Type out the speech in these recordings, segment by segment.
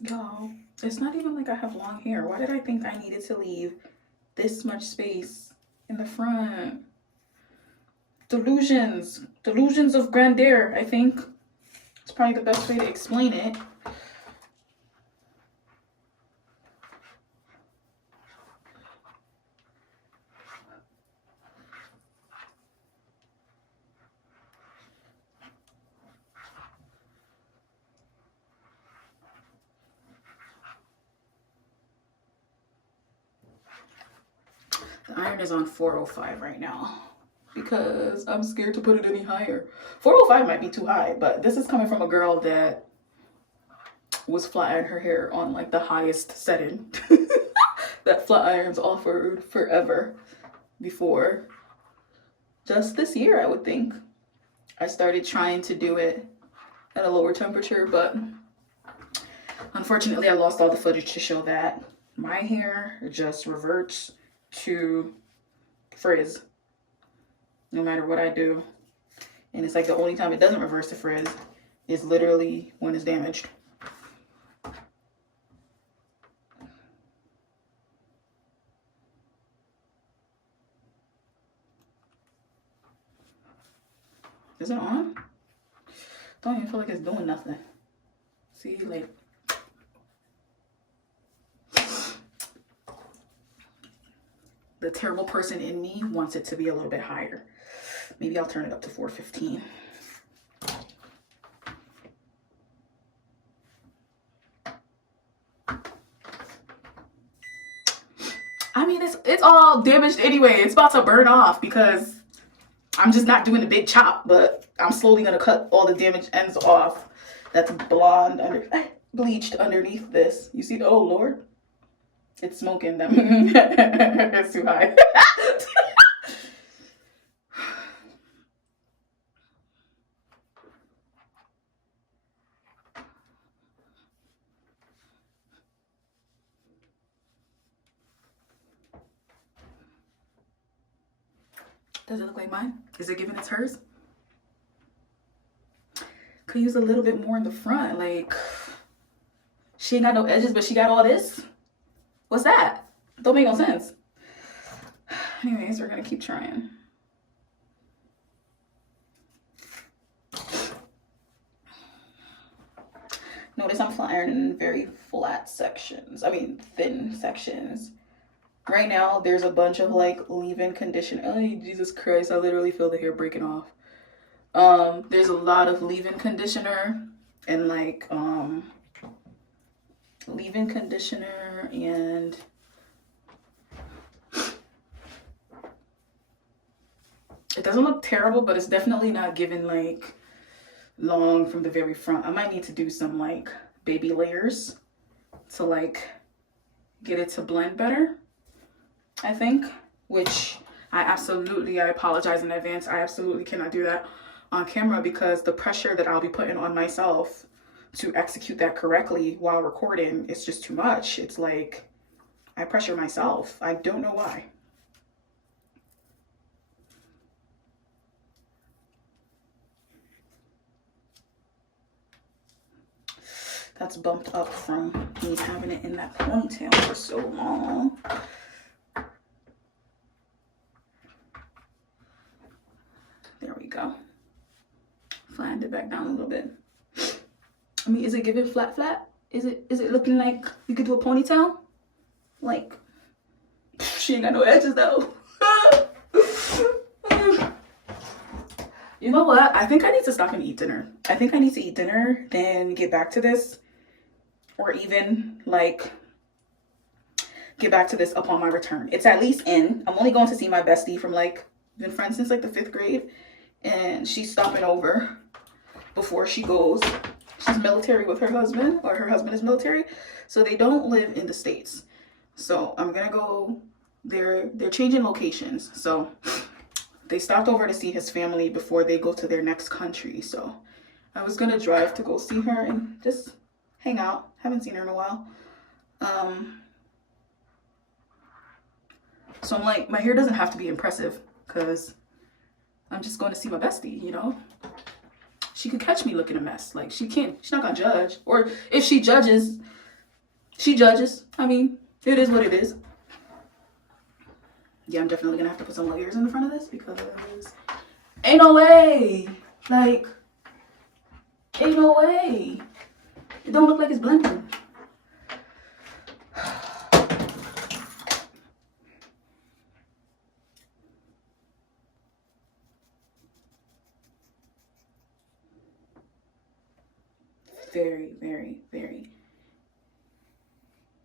Y'all, it's not even like I have long hair. Why did I think I needed to leave this much space in the front? Delusions of grandeur, I think. It's probably the best way to explain it. The iron is on 405 right now because I'm scared to put it any higher. 405 might be too high, but this is coming from a girl that was flat ironing her hair on like the highest setting that flat irons offered forever before. Just this year, I would think. I started trying to do it at a lower temperature, but unfortunately I lost all the footage to show that my hair just reverts to frizz no matter what I do. And it's like the only time it doesn't reverse to frizz is literally when it's damaged. Is it on? Don't even feel like it's doing nothing. See, like, the terrible person in me wants it to be a little bit higher. Maybe I'll turn it up to 415. I mean, it's all damaged anyway. It's about to burn off because I'm just not doing a big chop, but I'm slowly gonna cut all the damaged ends off. That's blonde bleached underneath this. You see? Oh Lord, it's smoking. That it's too high. Does it look like mine? Is it giving it's hers? Could use a little bit more in the front. Like, she ain't got no edges, but she got all this. What's that? Don't make no sense. Anyways, we're gonna keep trying. Notice I'm flat ironing in very flat sections. I mean, thin sections. Right now, there's a bunch of like leave-in conditioner. Oh, Jesus Christ, I literally feel the hair breaking off. There's a lot of leave-in conditioner and like leave-in conditioner and it doesn't look terrible, but it's definitely not giving like long from the very front. I might need to do some like baby layers to like get it to blend better, I think, which I apologize in advance. I absolutely cannot do that on camera because the pressure that I'll be putting on myself to execute that correctly while recording is just too much. It's like I pressure myself. I don't know why. That's bumped up from me having it in that ponytail for so long. There we go. Flattened it back down a little bit. I mean, is it giving flat? Is it looking like you could do a ponytail? Like, she ain't got no edges though. You know what? I think I need to stop and eat dinner. I think I need to eat dinner, then get back to this. Or even like get back to this upon my return. It's at least in. I'm only going to see my bestie from like, been friends since like the 5th grade. And she's stopping over before she goes. She's military with her husband, or her husband is military. So they don't live in the States. So I'm gonna go, they're changing locations. So they stopped over to see his family before they go to their next country. So I was gonna drive to go see her and just hang out. Haven't seen her in a while. So I'm like, my hair doesn't have to be impressive because I'm just going to see my bestie, you know? she could catch me looking a mess. Like, she's not gonna judge. Or if she judges, she judges. I mean, it is what it is. Yeah, I'm definitely gonna have to put some layers in the front of this because ain't no way. Like, ain't no way. It don't look like it's blending. Very, very, very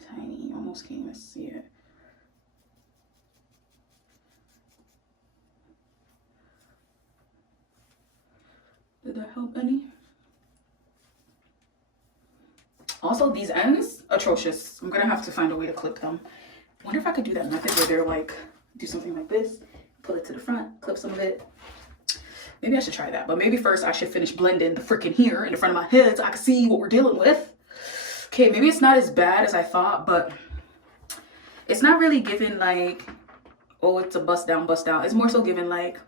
tiny. You almost can't even see it. Did that help any? Also, these ends, atrocious. I'm gonna have to find a way to clip them. Wonder if I could do that method where they're like, do something like this, pull it to the front, clip some of it. Maybe I should try that. But maybe first I should finish blending the freaking hair in the front of my head so I can see what we're dealing with. Okay, maybe it's not as bad as I thought, but it's not really giving like, oh, it's a bust down, bust out. It's more so giving like,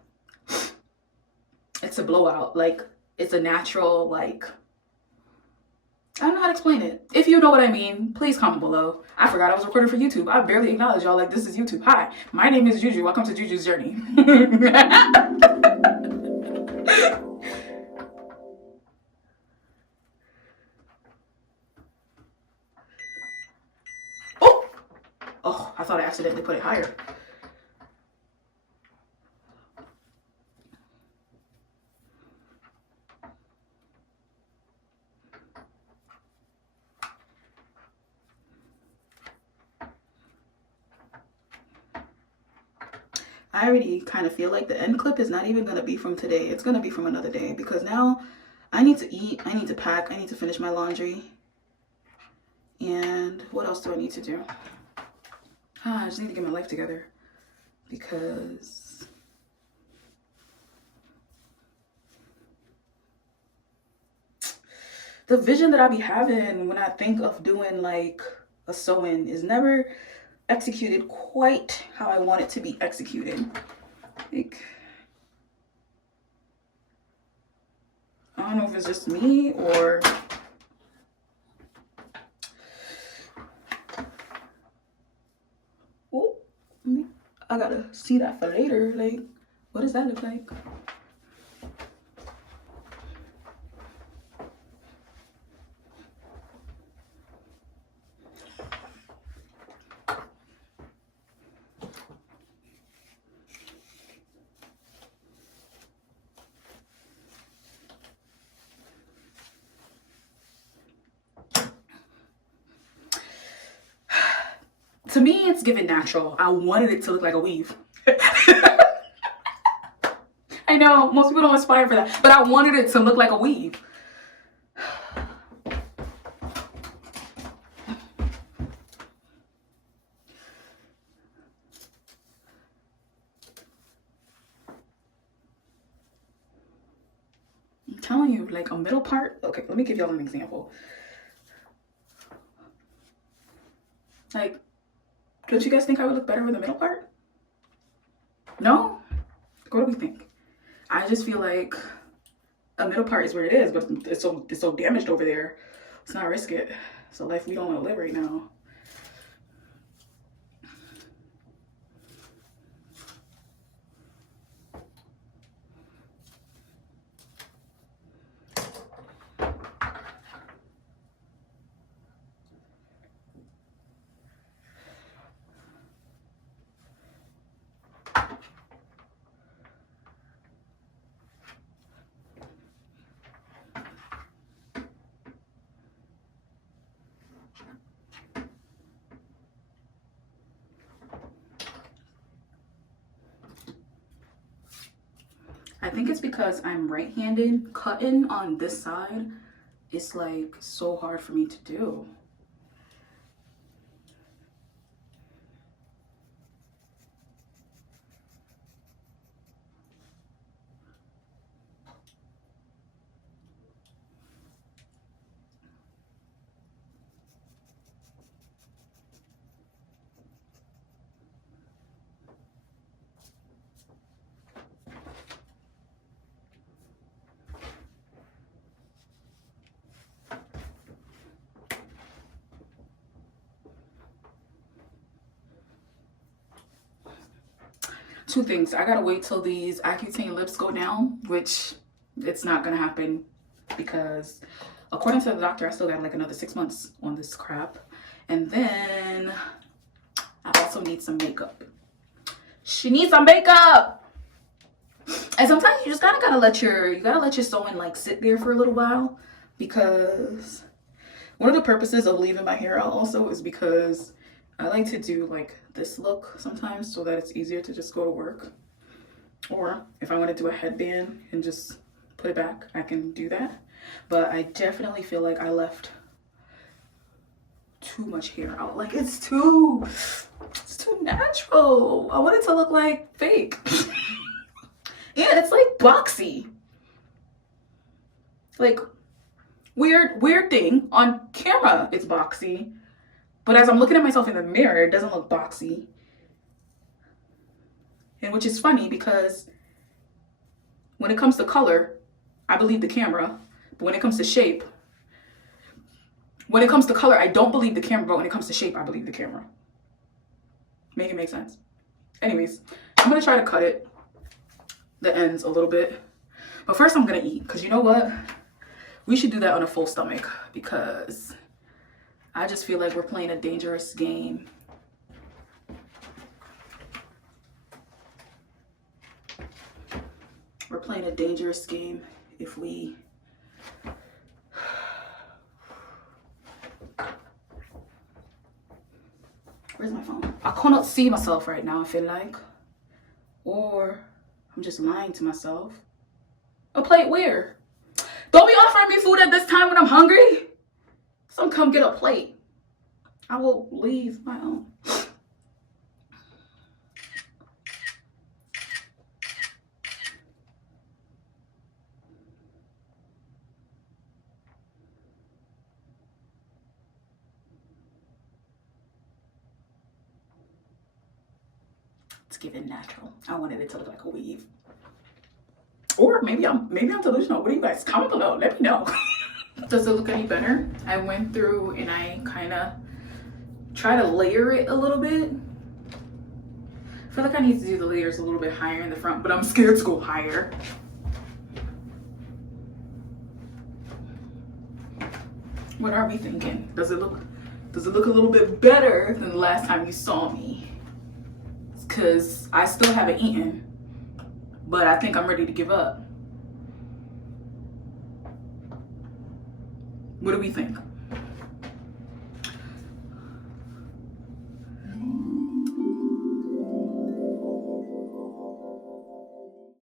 it's a blowout. Like, it's a natural, like, I don't know how to explain it. If you know what I mean, please comment below. I forgot I was recording for YouTube. I barely acknowledge y'all like this is YouTube. Hi, my name is Juju. Welcome to Juju's Journey. Oh, I thought I accidentally put it higher. I already kind of feel like the end clip is not even going to be from today. It's going to be from another day because now I need to eat, I need to pack, I need to finish my laundry. And what else do I need to do? I just need to get my life together because the vision that I be having when I think of doing like a sew-in is never executed quite how I want it to be executed. Like, I don't know if it's just me or oh, I gotta see that for later. Like, what does that look like? To me, it's given natural. I wanted it to look like a weave. I know, most people don't aspire for that, but I wanted it to look like a weave. I'm telling you, like a middle part. Okay, let me give y'all an example. Like, don't you guys think I would look better with the middle part? No? What do we think? I just feel like a middle part is where it is, but it's so damaged over there. Let's not risk it. It's a life we don't want to live right now. I think it's because I'm right-handed. Cutting on this side is like so hard for me to do. two things. I gotta wait till these Accutane lips go down, which it's not gonna happen because according to the doctor, I still got like another 6 months on this crap. And then I also need some makeup. She needs some makeup. And sometimes you just gotta let your sewing like sit there for a little while, because one of the purposes of leaving my hair out also is because I like to do like this look sometimes so that it's easier to just go to work. Or if I want to do a headband and just put it back, I can do that. But I definitely feel like I left too much hair out. Like it's too natural. I want it to look like fake. And it's like boxy. Like weird thing. On camera, it's boxy. But as I'm looking at myself in the mirror, it doesn't look boxy. And which is funny because when it comes to color, I believe the camera. But when it comes to shape, when it comes to color, I don't believe the camera. But when it comes to shape, I believe the camera. Make it make sense. Anyways, I'm going to try to cut it, the ends a little bit. But first I'm going to eat. Because you know what? We should do that on a full stomach. Because I just feel like we're playing a dangerous game. We're playing a dangerous game if we... Where's my phone? I cannot see myself right now, I feel like. Or I'm just lying to myself. A plate where? Don't be offering me food at this time when I'm hungry. Some come get a plate. I will leave my own. It's giving natural. I wanted it to look like a weave. Or maybe I'm delusional. What do you guys comment below? Let me know. Does it look any better? I went through and I kind of try to layer it a little bit. I feel like I need to do the layers a little bit higher in the front, but I'm scared to go higher. What are we thinking? Does it look a little bit better than the last time you saw me? Because I still haven't eaten, but I think I'm ready to give up. What do we think?